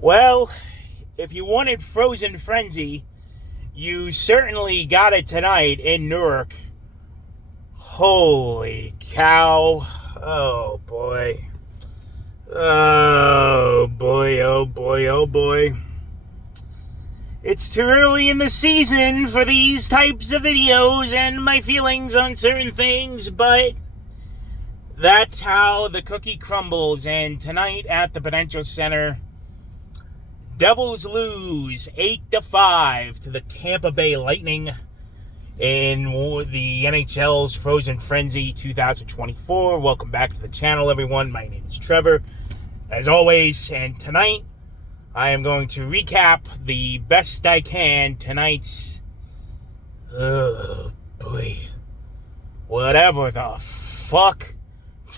Well, if you wanted Frozen Frenzy, you certainly got it tonight in Newark. Holy cow. Oh boy. Oh boy, oh boy, oh boy. It's too early in the season for these types of videos and my feelings on certain things, but that's how the cookie crumbles. And tonight at the Prudential Center, Devils lose 8-5 to the Tampa Bay Lightning in the NHL's Frozen Frenzy 2024. Welcome back to the channel, everyone. My name is Trevor, as always, and tonight I am going to recap the best I can tonight's, oh boy, whatever the fuck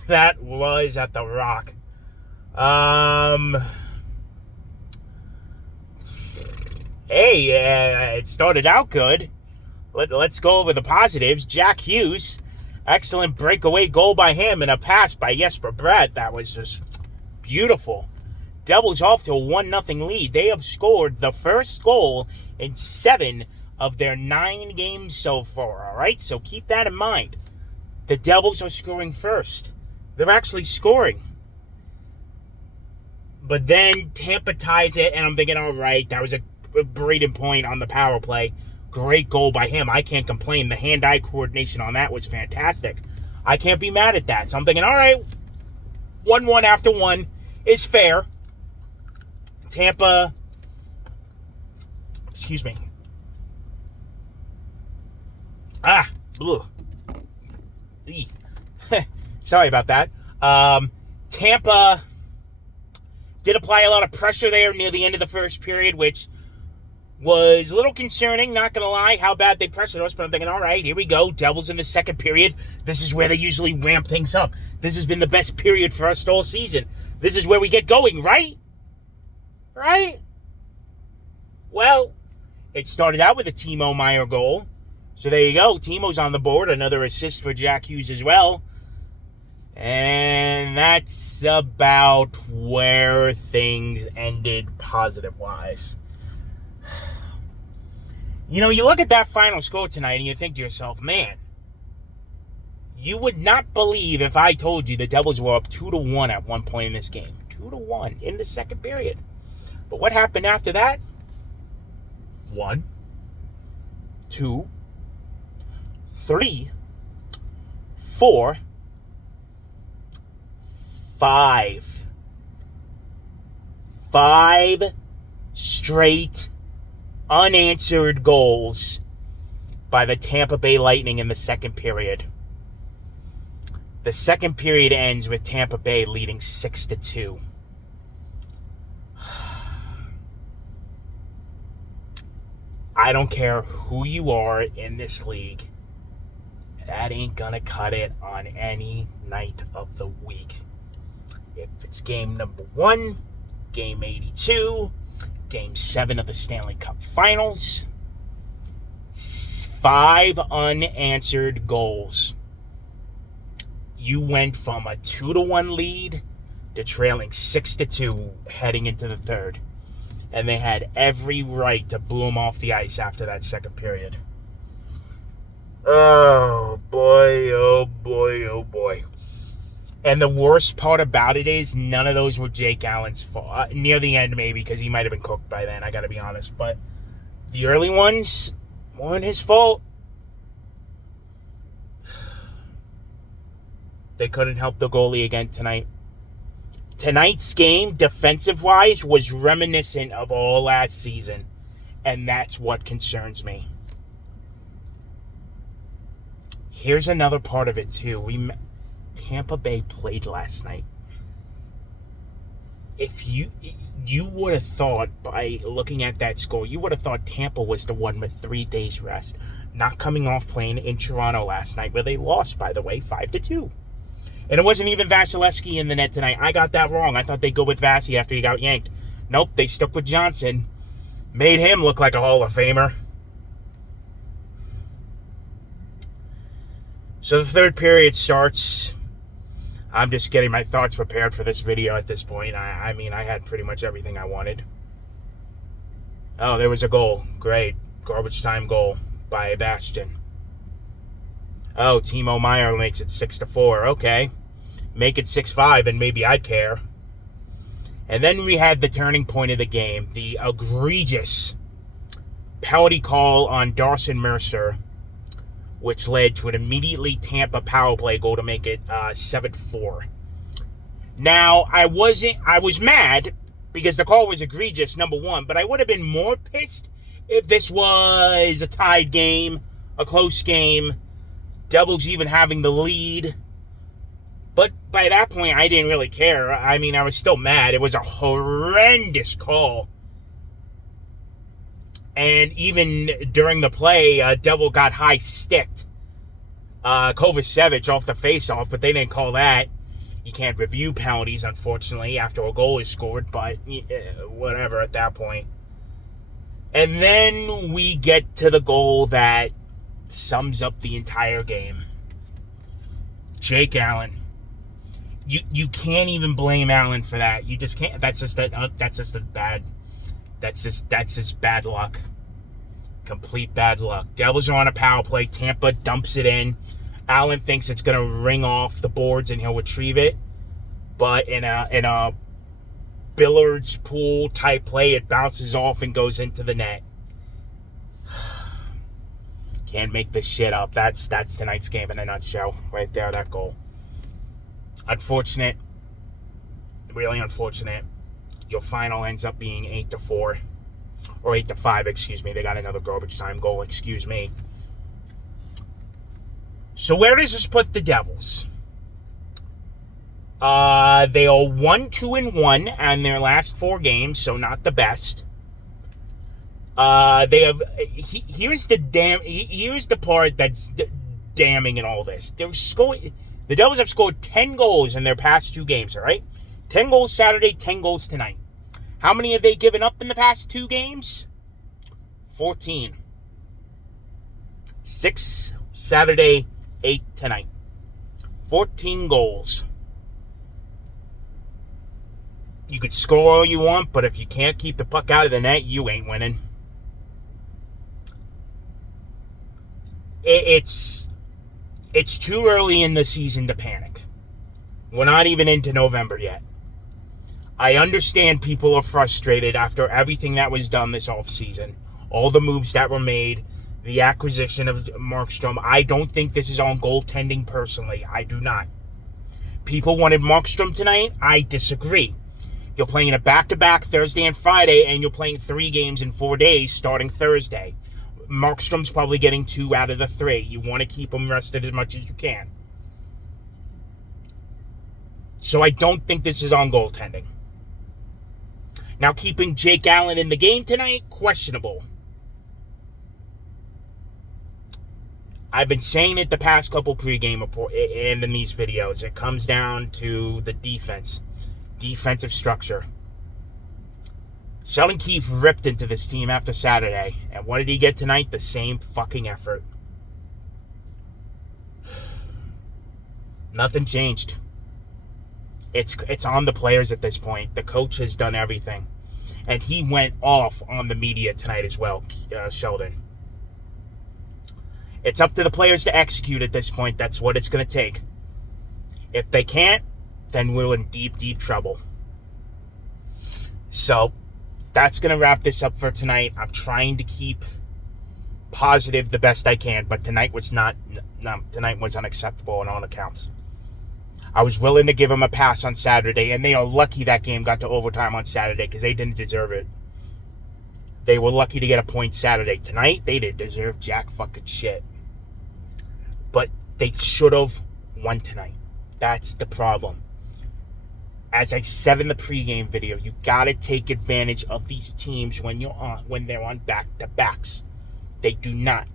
that was at the Rock. Hey, it started out good. Let's go over the positives. Jack Hughes, excellent breakaway goal by him and a pass by Jesper Bratt. That was just beautiful. Devils off to a 1-0 lead. They have scored the first goal in 7 of their 9 games so far, all right? So keep that in mind. The Devils are scoring first. They're actually scoring. But then Tampa ties it, and I'm thinking, all right, that was a Braden point on the power play. Great goal by him. I can't complain. The hand-eye coordination on that was fantastic. I can't be mad at that. So I'm thinking, all right, 1-1 after 1 is fair. Tampa, excuse me. Sorry about that. Tampa did apply a lot of pressure there near the end of the first period, which was a little concerning, not going to lie, how bad they pressured us. But I'm thinking, all right, here we go. Devils in the second period. This is where they usually ramp things up. This has been the best period for us all season. This is where we get going, right? Right? Well, it started out with a Timo Meier goal. So there you go. Timo's on the board. Another assist for Jack Hughes as well. And that's about where things ended positive-wise. You know, you look at that final score tonight and you think to yourself, man, you would not believe if I told you the Devils were up 2-1 at one point in this game. 2-1 in the second period. But what happened after that? 1, 2, 3, 4, 5. 5 straight unanswered goals by the Tampa Bay Lightning in the second period. The second period ends with Tampa Bay leading 6-2. I don't care who you are in this league. That ain't gonna cut it on any night of the week. If it's game number 1, game 82, Game 7 of the Stanley Cup Finals. 5 unanswered goals. You went from a 2-1 lead to trailing 6-2 heading into the third. And they had every right to boo them off the ice after that second period. Oh boy, oh boy, oh boy. And the worst part about it is none of those were Jake Allen's fault. Near the end, maybe, because he might have been cooked by then, I got to be honest. But the early ones weren't his fault. They couldn't help the goalie again tonight. Tonight's game, defensive-wise, was reminiscent of all last season. And that's what concerns me. Here's another part of it, too. Tampa Bay played last night. If you would have thought, by looking at that score, you would have thought Tampa was the one with 3 days rest, not coming off playing in Toronto last night, where they lost, by the way, 5-2. And it wasn't even Vasilevsky in the net tonight. I got that wrong. I thought they'd go with Vasi after he got yanked. Nope, they stuck with Johnson. Made him look like a Hall of Famer. So the third period starts. I'm just getting my thoughts prepared for this video at this point. I mean, I had pretty much everything I wanted. Oh, there was a goal. Great. Garbage time goal by Bastion. Oh, Timo Meyer makes it 6-4. Okay. Make it 6-5 and maybe I'd care. And then we had the turning point of the game. The egregious penalty call on Dawson Mercer, which led to an immediately Tampa power play goal to make it 7-4. Now, I was mad because the call was egregious, number one, but I would have been more pissed if this was a tied game, a close game, Devils even having the lead. But by that point, I didn't really care. I mean, I was still mad. It was a horrendous call. And even during the play, Devil got high-sticked Kovacevic off the face-off, but they didn't call that. You can't review penalties, unfortunately, after a goal is scored, but whatever at that point. And then we get to the goal that sums up the entire game. Jake Allen. You can't even blame Allen for that. You just can't. That's just bad luck. Complete bad luck. Devils are on a power play. Tampa dumps it in. Allen thinks it's gonna ring off the boards and he'll retrieve it, but in a billiards pool type play, it bounces off and goes into the net. Can't make this shit up. That's tonight's game in a nutshell. Right there, that goal. Unfortunate. Really unfortunate. Your final ends up being 8-4. Or 8-5, excuse me. They got another garbage time goal, excuse me. So where does this put the Devils? They are 1-2-1 in their last 4 games, so not the best. They have. Here's the part that's damning in all this. The Devils have scored 10 goals in their past 2 games. All right, 10 goals Saturday, 10 goals tonight. How many have they given up in the past 2 games? 14. 6 Saturday, 8 tonight. 14 goals. You could score all you want, but if you can't keep the puck out of the net, you ain't winning. It's too early in the season to panic. We're not even into November yet. I understand people are frustrated after everything that was done this offseason. All the moves that were made, the acquisition of Markstrom. I don't think this is on goaltending personally. I do not. People wanted Markstrom tonight. I disagree. You're playing a back-to-back Thursday and Friday, and you're playing 3 games in 4 days starting Thursday. Markstrom's probably getting 2 out of the 3. You want to keep him rested as much as you can. So I don't think this is on goaltending. Now, keeping Jake Allen in the game tonight, questionable. I've been saying it the past couple pregame and in these videos. It comes down to the defense. Defensive structure. Sheldon Keefe ripped into this team after Saturday. And what did he get tonight? The same fucking effort. Nothing changed. It's on the players at this point. The coach has done everything. And he went off on the media tonight as well, Sheldon. It's up to the players to execute at this point. That's what it's going to take. If they can't, then we're in deep, deep trouble. So, that's going to wrap this up for tonight. I'm trying to keep positive the best I can, but tonight was unacceptable on all accounts. I was willing to give them a pass on Saturday, and they are lucky that game got to overtime on Saturday because they didn't deserve it. They were lucky to get a point Saturday. Tonight, they didn't deserve jack fucking shit. But they should have won tonight. That's the problem. As I said in the pregame video, you gotta take advantage of these teams when they're on back-to-backs. They do not.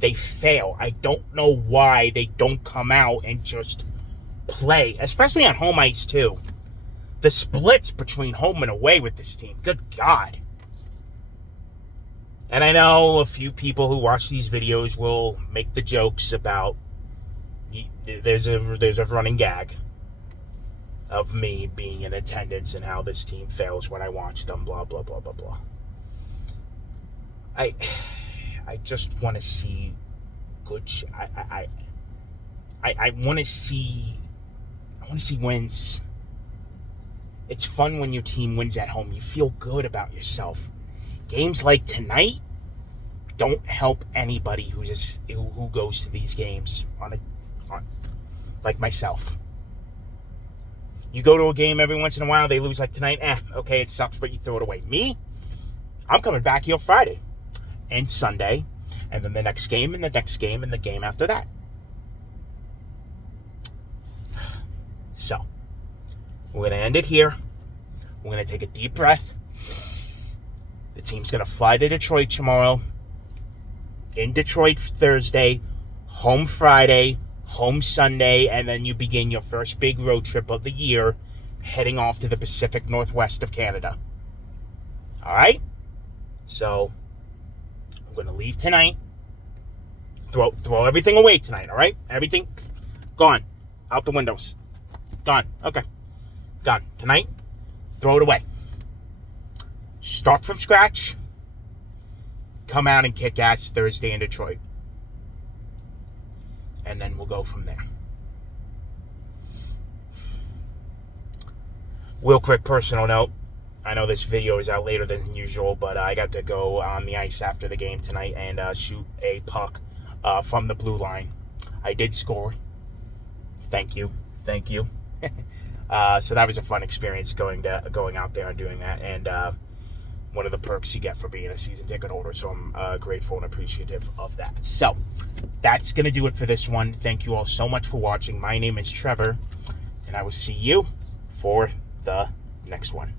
They fail. I don't know why they don't come out and just play, especially on home ice too. The splits between home and away with this team. Good God. And I know a few people who watch these videos will make the jokes about there's a running gag. of me being in attendance and how this team fails when I watch them, blah, blah, blah, blah, blah. I just want to see good. I want to see wins. It's fun when your team wins at home. You feel good about yourself. Games like tonight don't help anybody who goes to these games like myself. You go to a game every once in a while, they lose like tonight. Okay, it sucks, but you throw it away. Me, I'm coming back here Friday and Sunday, and then the next game, and the next game, and the game after that. So, we're going to end it here. We're going to take a deep breath. The team's going to fly to Detroit tomorrow. In Detroit Thursday, home Friday, home Sunday, and then you begin your first big road trip of the year, heading off to the Pacific Northwest of Canada. All right? So, I'm going to leave tonight. Throw everything away tonight, all right? Everything gone. Out the windows. Gone. Okay. Gone. Tonight, throw it away. Start from scratch. Come out and kick ass Thursday in Detroit. And then we'll go from there. Real quick personal note. I know this video is out later than usual, but I got to go on the ice after the game tonight and shoot a puck from the blue line. I did score. Thank you. So that was a fun experience going out there and doing that. And one of the perks you get for being a season ticket holder. So I'm grateful and appreciative of that. So that's going to do it for this one. Thank you all so much for watching. My name is Trevor, and I will see you for the next one.